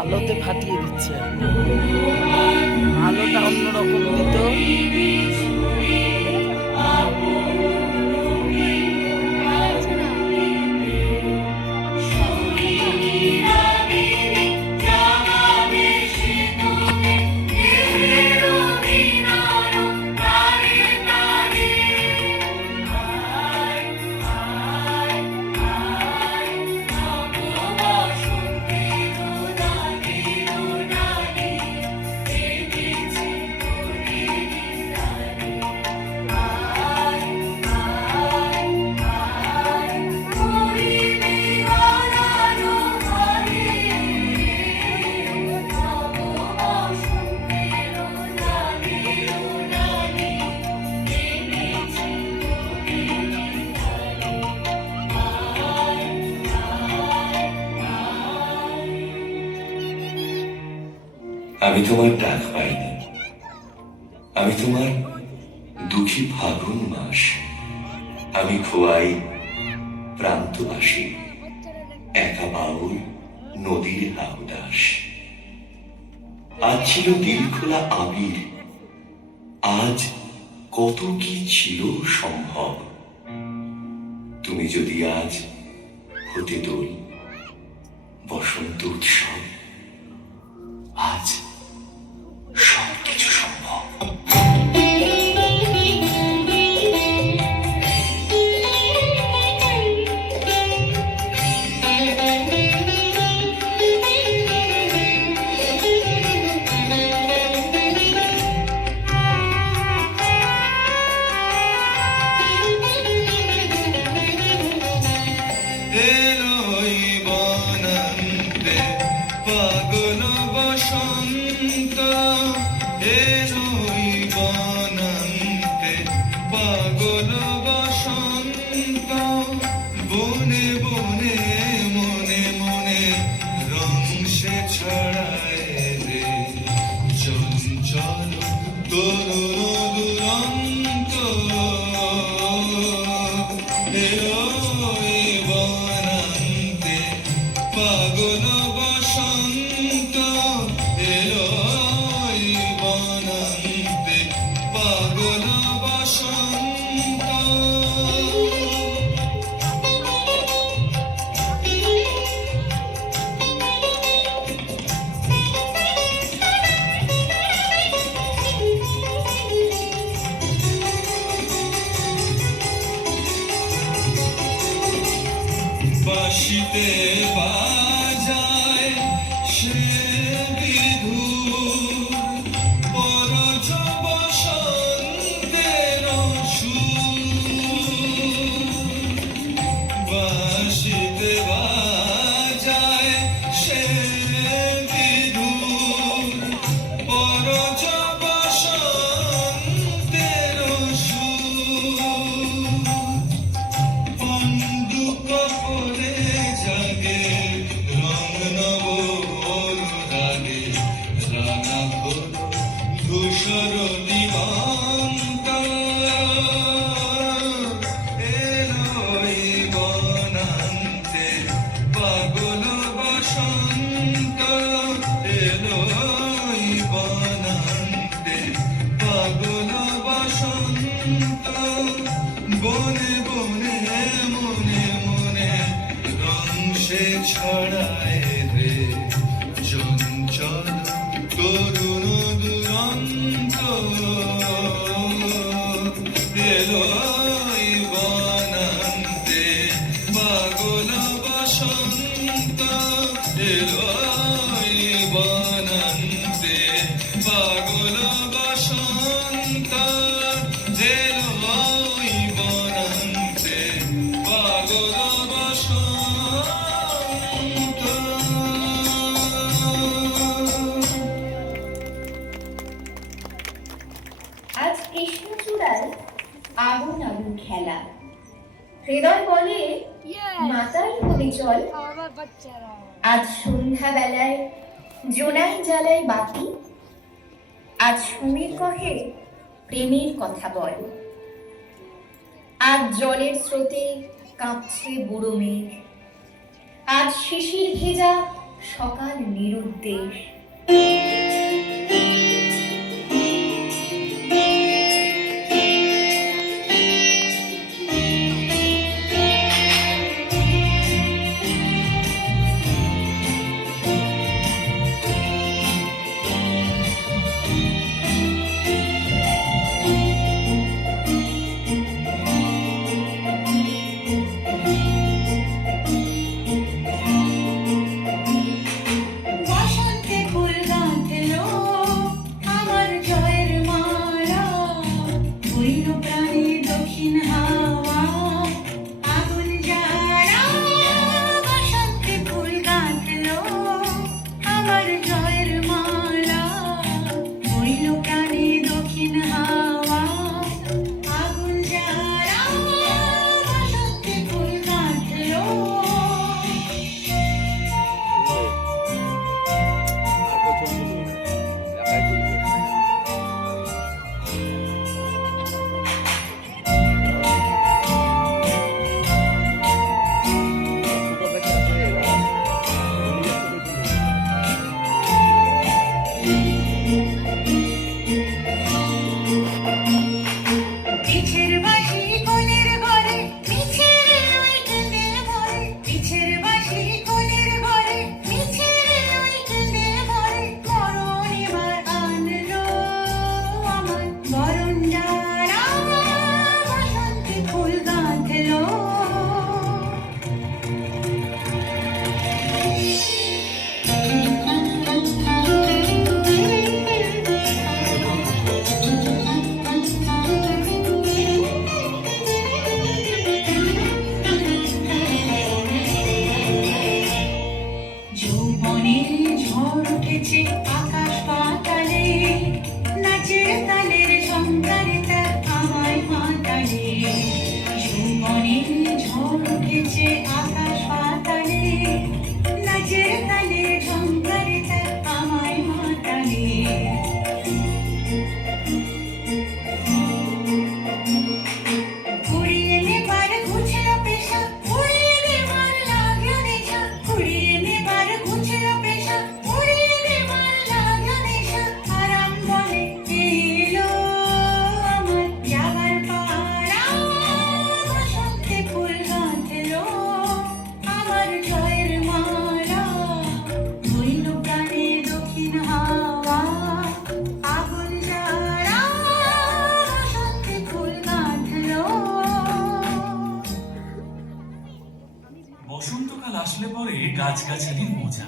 আলোতে ফাটিয়ে দিচ্ছে, আলোটা অন্যরকম দিত। আমি তোমার ডাক পাইনি, আমি তোমার দুঃখী ফাগুন মাস, আমি খোয়াই প্রান্তবাসী, একা বাউল নদীর হাউদাস। আজ ছিল দিল খোলা আবির, আজ কত কি ছিল সম্ভব। তুমি যদি আজ হতে দোল বসন্ত উৎসব, আজ সবকিছু সম্ভব। পাগল বসন্ত এলোই বনন্তে, পাগল বসন্ত বনে বনে মনে মনে রং সে ছড়ায় রে। চঞ্চল তরুণ দুরন্ত এলোই বনন্তে, পাগল বসন্ত এলোই বনন্তে, পাগল বসন্ত। বাঁশিতে বাজায় সে বিধুর, পরজ বসন্তের সুর। বাঁশিতে বাজায় সে বিধুর, পরজ বসন্তের সুর। পন্দুক পরে জাগে রং নব রাগে, রাঙা হল ধূসর দিগন্ত এলোই বনান্তে, পাগল বসন্ত এলোই বনান্তে, পাগল বসন্ত। বনে বনে মনে মনে রং সে ছড়ায় রে। চঞ্চল তরুণ দুরন্ত এলোই বনান্তে, পাগল বসন্ত এলোই বনান্তে, পাগল বসন্ত এলোই বনান্তে, পাগল বসন্ত। আজ কৃষ্ণচূড়ায় আগুন আগুন খেলা, হৃদয় বলে মাতাল হলে চল। আজ সন্ধ্যা বেলায় জোনাই জ্বালায় বাতি, আজ সমীর কহে প্রেমের কথা বল। আজ জলের স্রোতে কাঁপছে বুড়ো মেঘ, আজ শিশির ভেজা সকাল নিরুদ্দেশ। বসন্তে ফুল গাঁথলো আমার জয়ের মালা, বইল প্রাণী দক্ষিণ হাওয়া আগুন জ্বালা। বসন্তে ফুল গাঁথলো আমার জয়ের মালা, বইল প্রাণী দক্ষিণ হাওয়া আগুন জ্বালা। বসন্তে ফুল গাঁথলো পিছের বাঁশি কোলের ঘরে মিছিল ওই কেঁদে ভরে, পিছের বাঁশি কোলের ঘরে মিছিল ওই কেঁদে ভরে। মরণ এবার আনলো আমার বরণ জ্বালা, বসন্তে ফুল গাঁথলো। যৌবনের ঝড় উঠেছে আকাশ পাতালে, নাচের তালের সংকারিতা আমায় মাতালে। যৌবনের ঝড় উঠেছে আকাশ পাতালে, নাচের তালের সংকারিতা আমায় মাতালে। উড়িয়ে নেবার ঘুচল পেশা, উড়িয়ে নেবার লাগলো নেশা, উড়িয়ে নেবার ঘুচল পেশা, উড়িয়ে নেবার লাগলো নেশা। আরাম বলে এলো আমার যাবার পালা, বসন্তে ফুল গাঁথলো আমার জয়ের মালা, বইল প্রাণে দক্ষিণ হাওয়া আগুন জ্বালা। বসন্তে ফুল গাঁথলো। বসন্তকাল আসলে পরে গাছগাছালির মজা।